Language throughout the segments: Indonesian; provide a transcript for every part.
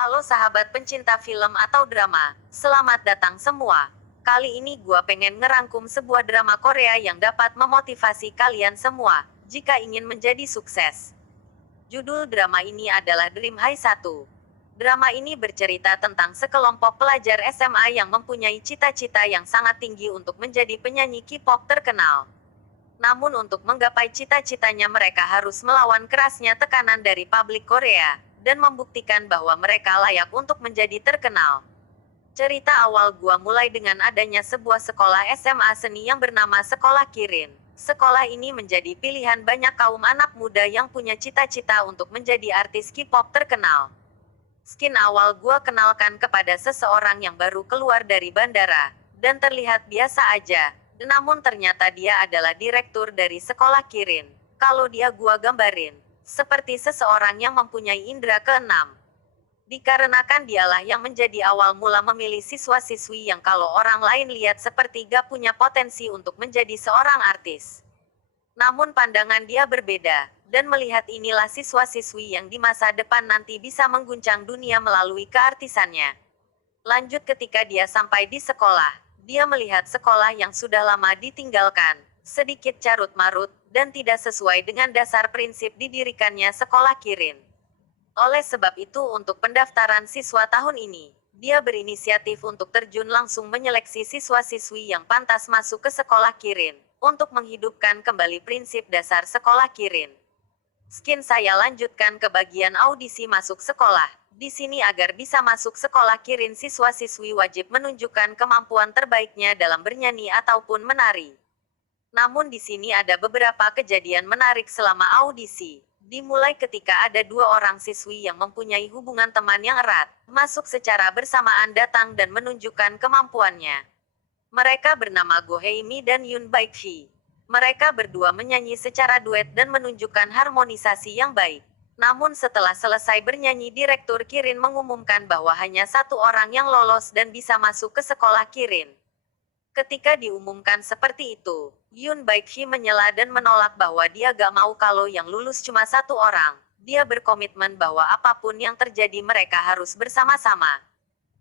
Halo sahabat pencinta film atau drama, selamat datang semua. Kali ini gua pengen ngerangkum sebuah drama Korea yang dapat memotivasi kalian semua, jika ingin menjadi sukses. Judul drama ini adalah Dream High 1. Drama ini bercerita tentang sekelompok pelajar SMA yang mempunyai cita-cita yang sangat tinggi untuk menjadi penyanyi K-pop terkenal. Namun untuk menggapai cita-citanya mereka harus melawan kerasnya tekanan dari publik Korea, dan membuktikan bahwa mereka layak untuk menjadi terkenal. Cerita awal gua mulai dengan adanya sebuah sekolah SMA seni yang bernama Sekolah Kirin. Sekolah ini menjadi pilihan banyak kaum anak muda yang punya cita-cita untuk menjadi artis K-pop terkenal. Skin awal gua kenalkan kepada seseorang yang baru keluar dari bandara, dan terlihat biasa aja. Namun ternyata dia adalah direktur dari Sekolah Kirin. Kalau dia gua gambarin, seperti seseorang yang mempunyai indera keenam. Dikarenakan dialah yang menjadi awal mula memilih siswa-siswi yang kalau orang lain lihat seperti gak punya potensi untuk menjadi seorang artis. Namun pandangan dia berbeda, dan melihat inilah siswa-siswi yang di masa depan nanti bisa mengguncang dunia melalui keartisannya. Lanjut ketika dia sampai di sekolah, dia melihat sekolah yang sudah lama ditinggalkan, sedikit carut-marut, dan tidak sesuai dengan dasar prinsip didirikannya Sekolah Kirin. Oleh sebab itu untuk pendaftaran siswa tahun ini, dia berinisiatif untuk terjun langsung menyeleksi siswa-siswi yang pantas masuk ke Sekolah Kirin, untuk menghidupkan kembali prinsip dasar Sekolah Kirin. Skin saya lanjutkan ke bagian audisi masuk sekolah. Di sini agar bisa masuk Sekolah Kirin siswa-siswi wajib menunjukkan kemampuan terbaiknya dalam bernyanyi ataupun menari. Namun di sini ada beberapa kejadian menarik selama audisi. Dimulai ketika ada dua orang siswi yang mempunyai hubungan teman yang erat, masuk secara bersamaan datang dan menunjukkan kemampuannya. Mereka bernama Go Hae-mi dan Yoon Baek-hee. Mereka berdua menyanyi secara duet dan menunjukkan harmonisasi yang baik. Namun setelah selesai bernyanyi Direktur Kirin mengumumkan bahwa hanya satu orang yang lolos dan bisa masuk ke Sekolah Kirin. Ketika diumumkan seperti itu, Yoon Baek-hee menyela dan menolak bahwa dia gak mau kalau yang lulus cuma satu orang. Dia berkomitmen bahwa apapun yang terjadi mereka harus bersama-sama.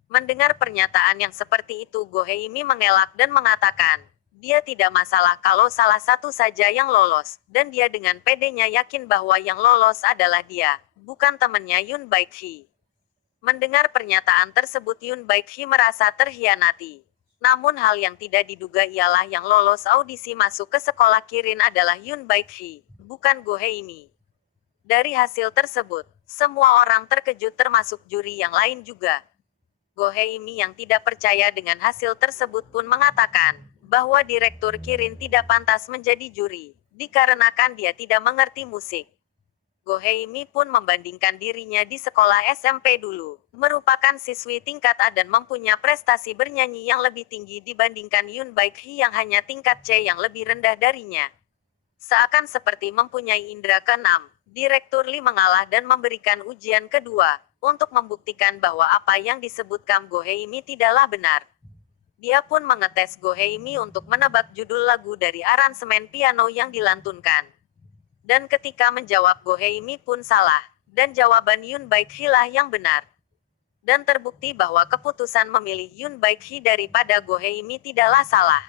Mendengar pernyataan yang seperti itu Go Hae-mi mengelak dan mengatakan, dia tidak masalah kalau salah satu saja yang lolos, dan dia dengan pedenya yakin bahwa yang lolos adalah dia, bukan temannya Yoon Baek-hee. Mendengar pernyataan tersebut Yoon Baek-hee merasa terhianati. Namun hal yang tidak diduga ialah yang lolos audisi masuk ke Sekolah Kirin adalah Yoon Baek-hee, bukan Go Hae-mi. Dari hasil tersebut, semua orang terkejut termasuk juri yang lain juga. Go Hae-mi yang tidak percaya dengan hasil tersebut pun mengatakan, bahwa Direktur Kirin tidak pantas menjadi juri, dikarenakan dia tidak mengerti musik. Go Hae-mi pun membandingkan dirinya di sekolah SMP dulu, merupakan siswi tingkat A dan mempunyai prestasi bernyanyi yang lebih tinggi dibandingkan Yoon Baek-hee yang hanya tingkat C yang lebih rendah darinya. Seakan seperti mempunyai indera keenam, Direktur Lee mengalah dan memberikan ujian kedua, untuk membuktikan bahwa apa yang disebutkan Go Hae-mi tidaklah benar. Dia pun mengetes Go Hae-mi untuk menebak judul lagu dari aransemen piano yang dilantunkan. Dan ketika menjawab Go Hae-mi pun salah, dan jawaban Yoon Baek-hee lah yang benar. Dan terbukti bahwa keputusan memilih Yoon Baek-hee daripada Go Hae-mi tidaklah salah.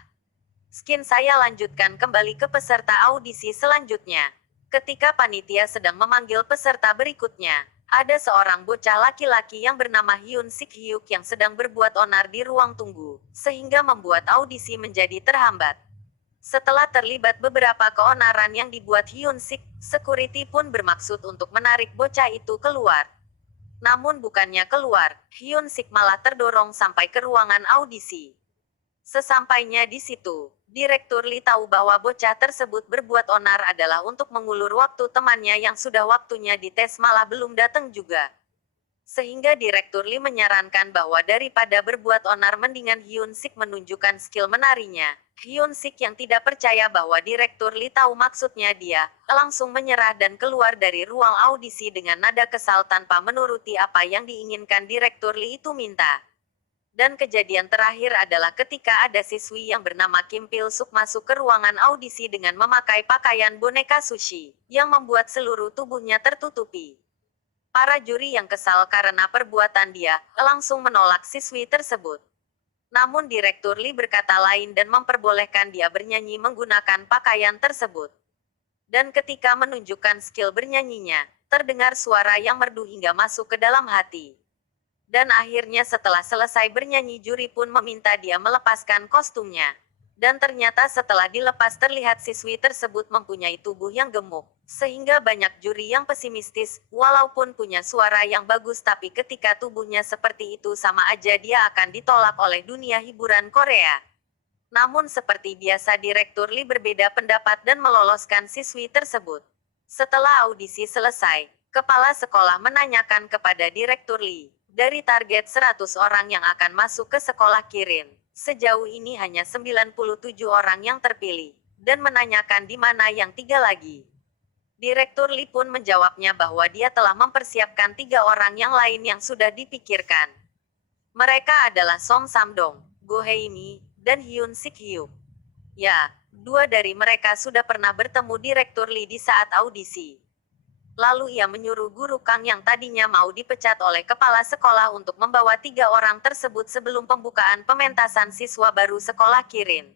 Skin saya lanjutkan kembali ke peserta audisi selanjutnya. Ketika panitia sedang memanggil peserta berikutnya, ada seorang bocah laki-laki yang bernama Hyun Sik Hyuk yang sedang berbuat onar di ruang tunggu, sehingga membuat audisi menjadi terhambat. Setelah terlibat beberapa keonaran yang dibuat Hyun Sik, security pun bermaksud untuk menarik bocah itu keluar. Namun bukannya keluar, Hyun Sik malah terdorong sampai ke ruangan audisi. Sesampainya di situ, Direktur Lee tahu bahwa bocah tersebut berbuat onar adalah untuk mengulur waktu temannya yang sudah waktunya dites malah belum datang juga. Sehingga Direktur Lee menyarankan bahwa daripada berbuat onar mendingan Hyun Sik menunjukkan skill menarinya. Hyun Sik yang tidak percaya bahwa Direktur Lee tahu maksudnya dia, langsung menyerah dan keluar dari ruang audisi dengan nada kesal tanpa menuruti apa yang diinginkan Direktur Lee itu minta. Dan kejadian terakhir adalah ketika ada siswi yang bernama Kim Pil Suk masuk ke ruangan audisi dengan memakai pakaian boneka sushi, yang membuat seluruh tubuhnya tertutupi. Para juri yang kesal karena perbuatan dia langsung menolak siswi tersebut. Namun Direktur Lee berkata lain dan memperbolehkan dia bernyanyi menggunakan pakaian tersebut. Dan ketika menunjukkan skill bernyanyinya, terdengar suara yang merdu hingga masuk ke dalam hati. Dan akhirnya setelah selesai bernyanyi juri pun meminta dia melepaskan kostumnya. Dan ternyata setelah dilepas terlihat siswi tersebut mempunyai tubuh yang gemuk. Sehingga banyak juri yang pesimistis, walaupun punya suara yang bagus tapi ketika tubuhnya seperti itu sama aja dia akan ditolak oleh dunia hiburan Korea. Namun seperti biasa Direktur Lee berbeda pendapat dan meloloskan siswi tersebut. Setelah audisi selesai, kepala sekolah menanyakan kepada Direktur Lee, dari target 100 orang yang akan masuk ke sekolah Kirin, sejauh ini hanya 97 orang yang terpilih, dan menanyakan di mana yang 3 lagi. Direktur Lee pun menjawabnya bahwa dia telah mempersiapkan 3 orang yang lain yang sudah dipikirkan. Mereka adalah Song Samdong, Go Hae-mi, dan Hyun Sik Hyuk. Ya, 2 dari mereka sudah pernah bertemu Direktur Lee di saat audisi. Lalu ia menyuruh guru Kang yang tadinya mau dipecat oleh kepala sekolah untuk membawa 3 orang tersebut sebelum pembukaan pementasan siswa baru sekolah Kirin.